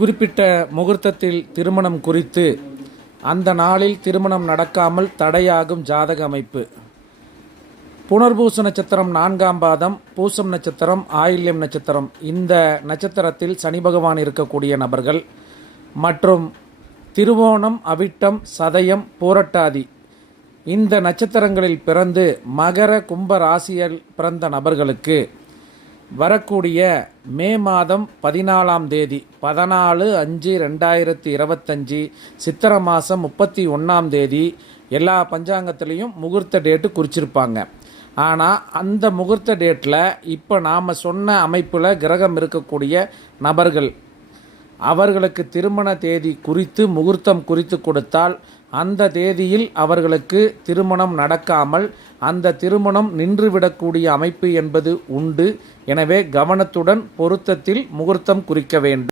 குறிப்பிட்ட முகூர்த்தத்தில் திருமணம் குறித்து அந்த நாளில் திருமணம் நடக்காமல் தடையாகும் ஜாதக அமைப்பு. புனர்பூச நட்சத்திரம் நான்காம் பாதம் பூசம் நட்சத்திரம் ஆயில்யம் நட்சத்திரம். இந்த நட்சத்திரத்தில் சனி பகவான் இருக்கக்கூடிய நபர்கள் மற்றும் திருவோணம் அவிட்டம் சதயம் பூரட்டாதி இந்த நட்சத்திரங்களில் பிறந்து மகர கும்ப ராசியில் பிறந்த நபர்களுக்கு வரக்கூடிய மே மாதம் பதினாலாம் தேதி பதினாலு அஞ்சு ரெண்டாயிரத்தி இருபத்தஞ்சி சித்திரை மாதம் முப்பத்தி ஒன்றாம் தேதி எல்லா பஞ்சாங்கத்துலேயும் முகூர்த்த டேட்டு குறிச்சிருப்பாங்க. ஆனால் அந்த முகூர்த்த டேட்டில் இப்போ நாம் சொன்ன அமைப்பில் கிரகம் இருக்கக்கூடிய நபர்கள் அவர்களுக்கு திருமண தேதி குறித்து முகூர்த்தம் குறித்து கொடுத்தால் அந்த தேதியில் அவர்களுக்கு திருமணம் நடக்காமல் அந்த திருமணம் நின்றுவிடக்கூடிய அமைப்பு என்பது உண்டு. எனவே கவனத்துடன் பொருத்தத்தில் முகூர்த்தம் குறிக்க வேண்டும்.